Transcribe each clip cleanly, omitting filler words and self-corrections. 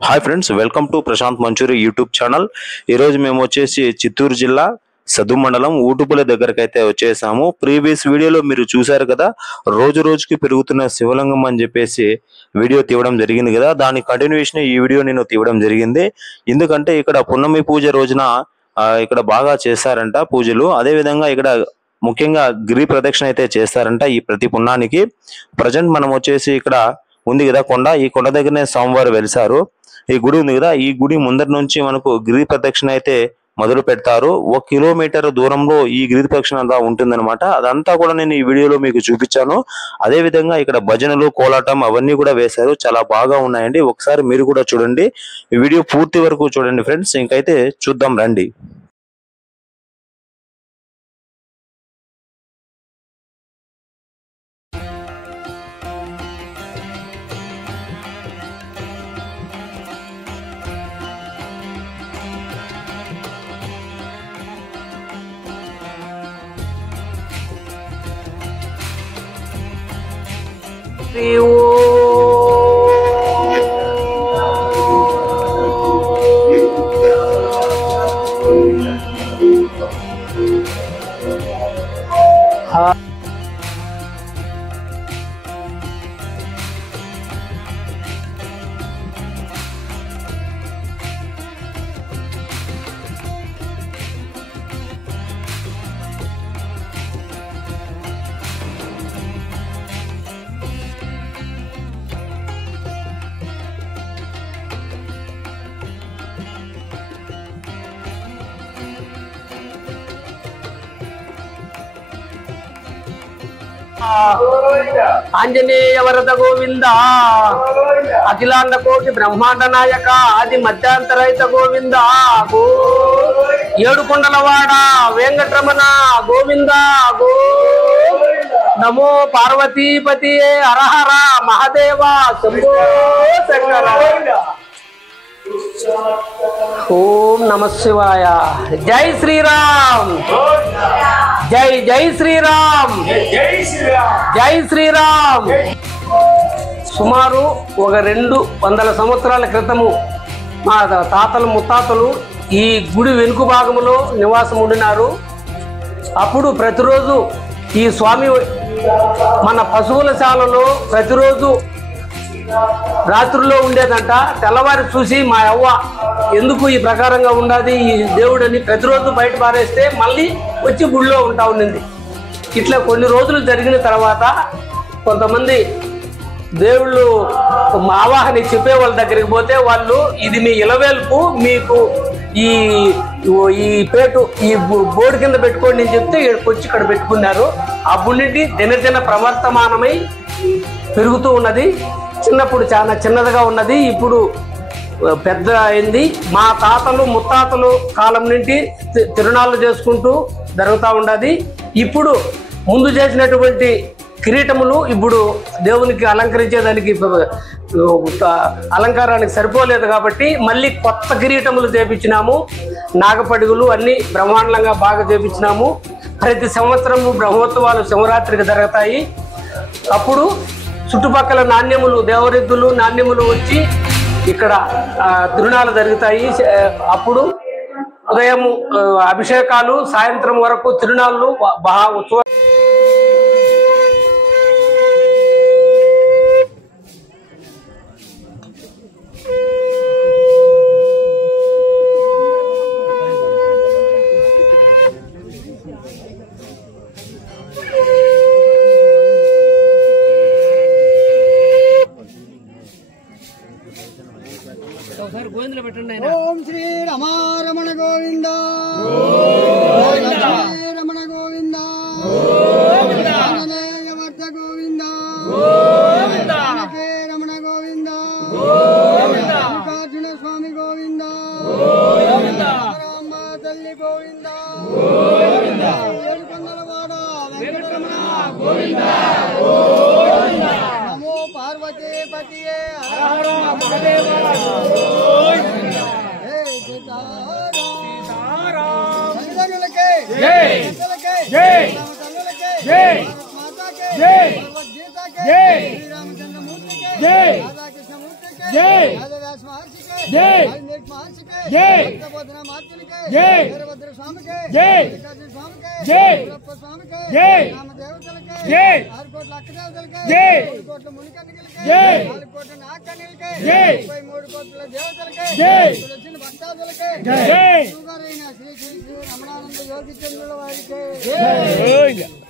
Hi friends, welcome to Prashant Manchuri YouTube channel. ఈరోజు మేము వచ్చేసి చిత్తూరు జిల్లా సద్దు మండలం ఊటుపుల దగ్గరకు అయితే వచ్చేసాము. ప్రీవియస్ వీడియోలో మీరు చూశారు కదా, రోజు రోజుకి పెరుగుతున్న శివలింగం అని చెప్పేసి వీడియో తీయడం జరిగింది కదా. దాని కంటిన్యూషన్ ఈ వీడియో నేను తీయడం జరిగింది. ఎందుకంటే ఇక్కడ పున్నమి పూజ రోజున ఇక్కడ బాగా చేస్తారంట పూజలు. అదే విధంగా ఇక్కడ ముఖ్యంగా గిరి ప్రదక్షిణ అయితే చేస్తారంట ఈ ప్రతి పున్నానికి. ప్రజెంట్ మనం వచ్చేసి ఇక్కడ ఉంది కదా కొండ, ఈ కొండ దగ్గరనే స్వామివారు వెలిసారు. ఈ గుడి ఉంది కదా, ఈ గుడి ముందరి నుంచి మనకు గిరి ప్రదక్షిణ అయితే మొదలు పెడతారు. 1 కిలోమీటర్ దూరంలో ఈ గిరి ప్రదక్షిణ అంతా ఉంటుందన్నమాట. అదంతా కూడా నేను ఈ వీడియోలో మీకు చూపించాను. అదే విధంగా ఇక్కడ భజనలు, కోలాటం అవన్నీ కూడా వేశారు. చాలా బాగా ఉన్నాయండి. ఒకసారి మీరు కూడా చూడండి, ఈ వీడియో పూర్తి వరకు చూడండి ఫ్రెండ్స్. ఇంకైతే చూద్దాం రండి. ఆంజనేయ వరద గోవింద, అఖిలాండ కోటి బ్రహ్మాండ నాయక, ఆది మధ్యాంతరహిత గోవింద, ఏడుకొండలవాడ వెంకటరమణ గోవింద, నమో పార్వతీపతి హరహర మహాదేవ శంభో శంకర. ఓం నమ శివాయ. జై శ్రీరామ్, జై జై శ్రీరామ్, జై శ్రీరామ్. సుమారు 200 సంవత్సరాల క్రితము మా తాతలు ముత్తాతలు ఈ గుడి వెనుక భాగంలో నివాసం ఉండినారు. అప్పుడు ప్రతిరోజు ఈ స్వామి మన పశువుల శాలలో ప్రతిరోజు రాత్రుల్లో ఉండేదంట. తెల్లవారి చూసి మా అవ్వ ఎందుకు ఈ ప్రకారంగా ఉండాది ఈ దేవుడని ప్రతిరోజు బయట పారేస్తే మళ్ళీ వచ్చి గుడిలో ఉంటా ఉన్నింది. ఇట్లా కొన్ని రోజులు జరిగిన తర్వాత కొంతమంది దేవుళ్ళు ఆవాహన చెప్పే వాళ్ళ దగ్గరికి పోతే వాళ్ళు ఇది మీ ఇలవేల్పు, మీకు ఈ ఈ పేటు ఈ బోర్డు కింద పెట్టుకోండి అని చెప్తే వచ్చి ఇక్కడ పెట్టుకున్నారు. అప్పటి నుండి దినదిన ప్రవర్తమానమై పెరుగుతూ ఉన్నది. చిన్నప్పుడు చాలా చిన్నదిగా ఉన్నది, ఇప్పుడు పెద్ద అయింది. మా తాతలు ముత్తాతలు కాలం నుండి తిరునాళ్ళు చేసుకుంటూ జరుగుతూ ఉన్నది. ఇప్పుడు ముందు చేసినటువంటి కిరీటములు ఇప్పుడు దేవునికి అలంకరించేదానికి అలంకారానికి సరిపోలేదు కాబట్టి మళ్ళీ కొత్త కిరీటములు చేపించినాము. నాగపడుగులు అన్నీ బ్రహ్మాండంగా బాగా చేపించినాము. ప్రతి సంవత్సరము బ్రహ్మోత్సవాలు శివరాత్రికి జరుగుతాయి. అప్పుడు చుట్టుపక్కల నాణ్యములు దేవరెద్దులు నాణ్యములు వచ్చి ఇక్కడ తిరునాళ్ళు జరుగుతాయి. అప్పుడు ఉదయం అభిషేకాలు, సాయంత్రం వరకు తిరునాళ్ళు బాగా ఉత్సవ. ఓం శ్రీ రమారమణ గోవింద, రమణ గోవింద, ఆంజనేయవర్ధ గోవింద, రమణ గోవింద, మల్లికార్జున స్వామి గోవింద, రామ తల్లి గోవింద, ఏడుకొండలవాడ వెంకటరమణ గోవింద, నమో పార్వతీపతియే హర హర మహాదేవ. जय వేదవ్యాస మహర్షికి జై వాల్మీకి మహర్షికి జై భక్తబోధన మార్చునికి జై వీరభద్ర స్వామికి జై వెంకటేశ్వర స్వామికి జై గురప్ప స్వామికి జై రామదేవతలకి జై 6 కోట్ల అక్కదేవతలకి జై 3 కోట్ల మునికన్నికలకి జై 4 కోట్ల నాగకన్నికలకి జై 33 కోట్ల దేవతలకి జై వచ్చిన భక్తాదులకి జై సుగారైన శ్రీ శ్రీ శ్రీ రమణానంద యోగి చంద్రుల వారికి గోవిందా శంకర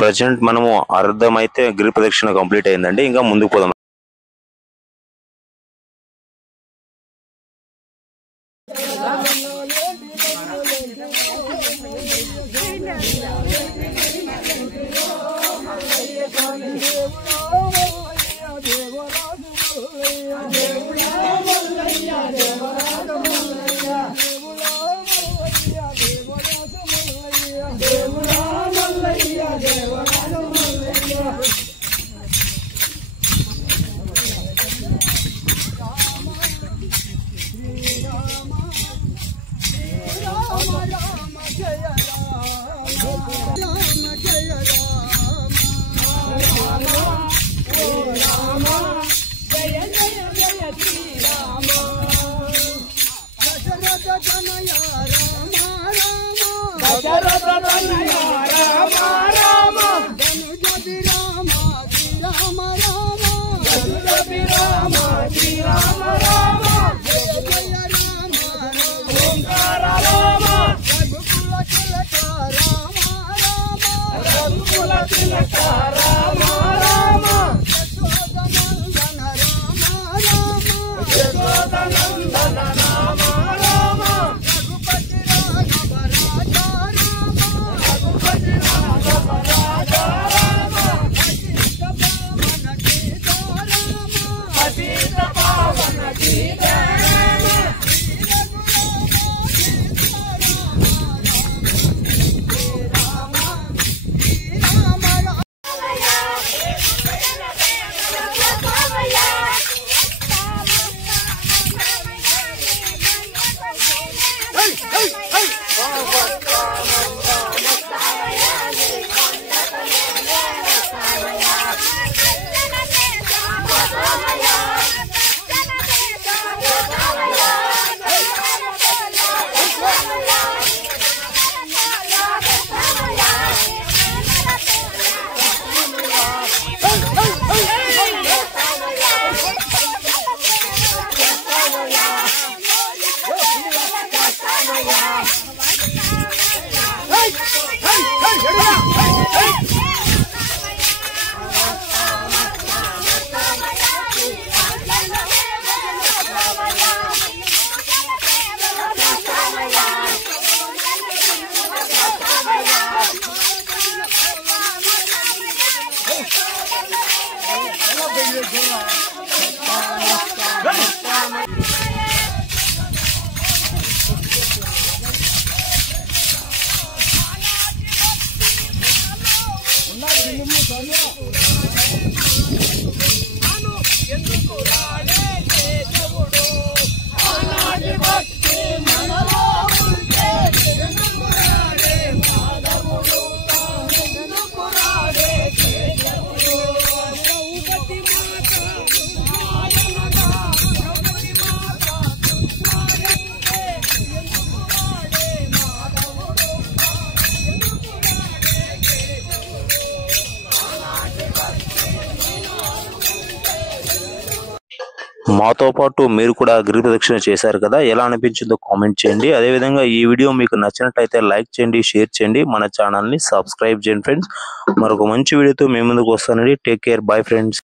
ప్రజెంట్ మనము అర్థమైతే గిరి ప్రదక్షిణ కంప్లీట్ అయిందండి. ఇంకా ముందుకు పోదాం. Jaya Ram, Jaya Ram, మాతో పాటు మీరు కూడా గిరి ప్రదక్షిణ చేశారు కదా, ఎలా అనిపించిందో కామెంట్ చేయండి. అదే విధంగా ఈ వీడియో మీకు నచ్చినట్లయితే లైక్ చేయండి, షేర్ చేయండి, మన ఛానల్ ని సబ్స్క్రైబ్ చేయండి ఫ్రెండ్స్. మరొక మంచి వీడియోతో మీ ముందుకు వస్తానండి. Take care, bye friends.